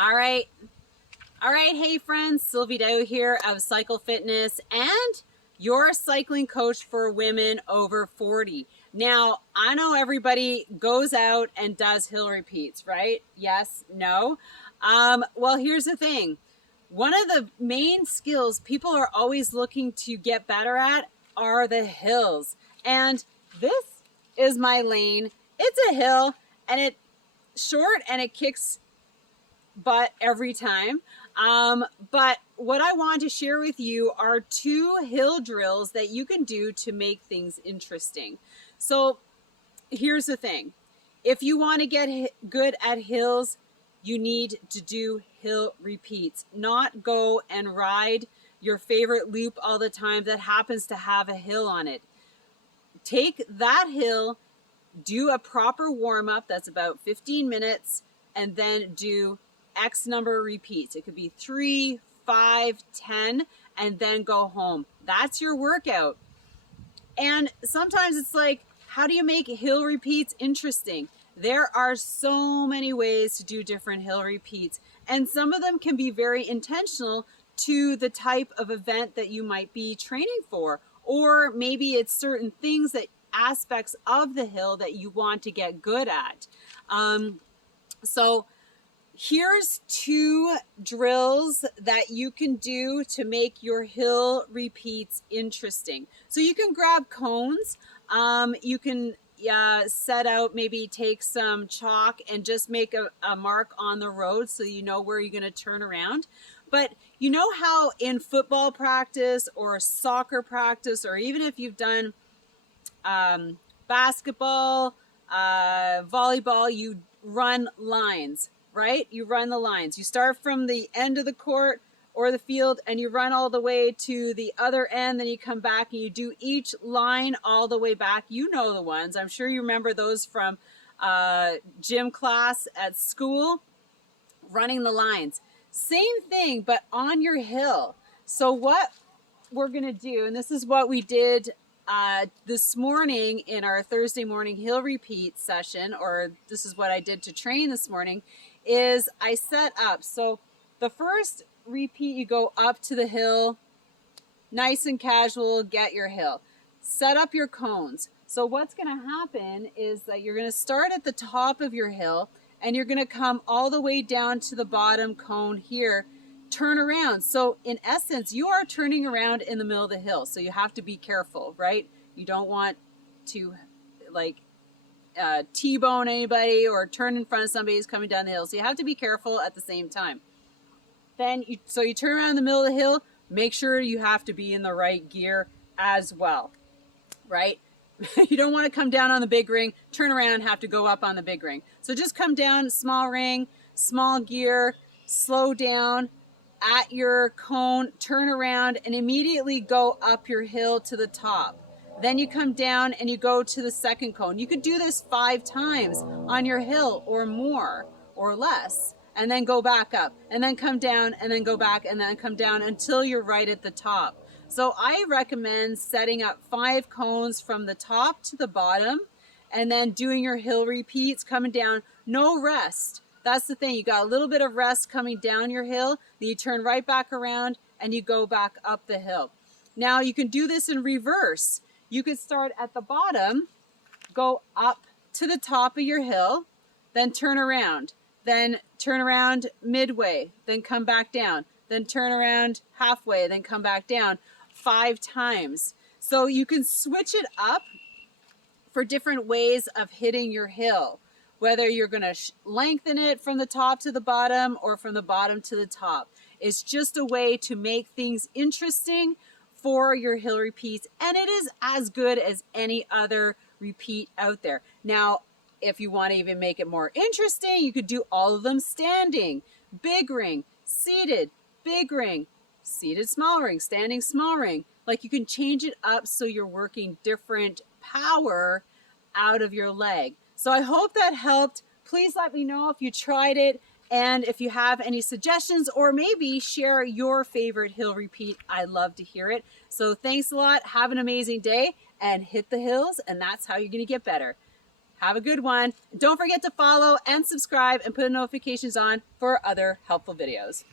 All right. All right. Hey, friends. Sylvie Dow here of Cycle Fitness and your cycling coach for women over 40. Now, I know everybody goes out and does hill repeats, right? Yes, no. Well, here's the thing. One of the main skills people are always looking to get better at are the hills. And this is my lane. It's a hill and it's short and it kicks butt every time. But what I want to share with you are two hill drills that you can do to make things interesting. So here's the thing. If you want to get good at hills, you need to do hill repeats, not go and ride your favorite loop all the time that happens to have a hill on it. Take that hill, do a proper warm up, that's about 15 minutes, and then do X number of repeats. It could be 3, 5, 10, and then go home. That's your workout. And sometimes it's like, how do you make hill repeats interesting? There are so many ways to do different hill repeats, and some of them can be very intentional to the type of event that you might be training for, or maybe it's certain things that aspects of the hill that you want to get good at. So here's two drills that you can do to make your hill repeats interesting. So you can grab cones. You can set out, maybe take some chalk and just make a mark on the road so you know where you're going to turn around. But you know how in football practice or soccer practice, or even if you've done basketball, volleyball, you run lines, right? You run the lines. You start from the end of the court or the field and you run all the way to the other end. Then you come back and you do each line all the way back. You know the ones. I'm sure you remember those from gym class at school, running the lines. Same thing, but on your hill. So what we're going to do, and this is what we did this morning in our Thursday morning hill repeat session, or this is what I did to train this morning, is I set up. So the first repeat, you go up to the hill, nice and casual, get your hill. Set up your cones. So what's going to happen is that you're going to start at the top of your hill and you're going to come all the way down to the bottom cone here. Turn around. So in essence, you are turning around in the middle of the hill. So you have to be careful, right? You don't want to like T-bone anybody or turn in front of somebody who's coming down the hill. So you have to be careful at the same time. Then you turn around in the middle of the hill, make sure you have to be in the right gear as well, right? You don't want to come down on the big ring, turn around, have to go up on the big ring. So just come down, small ring, small gear, slow down, at your cone, turn around and immediately go up your hill to the top. Then you come down and you go to the second cone. You could do this 5 times on your hill or more or less, and then go back up and then come down and then go back and then come down until you're right at the top. So I recommend setting up 5 cones from the top to the bottom and then doing your hill repeats, coming down, no rest. That's the thing. You got a little bit of rest coming down your hill. Then you turn right back around and you go back up the hill. Now you can do this in reverse. You could start at the bottom, go up to the top of your hill, then turn around midway, then come back down, then turn around halfway, then come back down 5 times. So you can switch it up for different ways of hitting your hill, whether you're going to lengthen it from the top to the bottom or from the bottom to the top. It's just a way to make things interesting for your hill repeats, and it is as good as any other repeat out there. Now, if you want to even make it more interesting, you could do all of them standing, big ring, seated, big ring, seated small ring, standing small ring. Like you can change it up so you're working different power out of your leg. So I hope that helped. Please let me know if you tried it and if you have any suggestions or maybe share your favorite hill repeat. I'd love to hear it. So thanks a lot. Have an amazing day and hit the hills, and that's how you're going to get better. Have a good one. Don't forget to follow and subscribe and put notifications on for other helpful videos.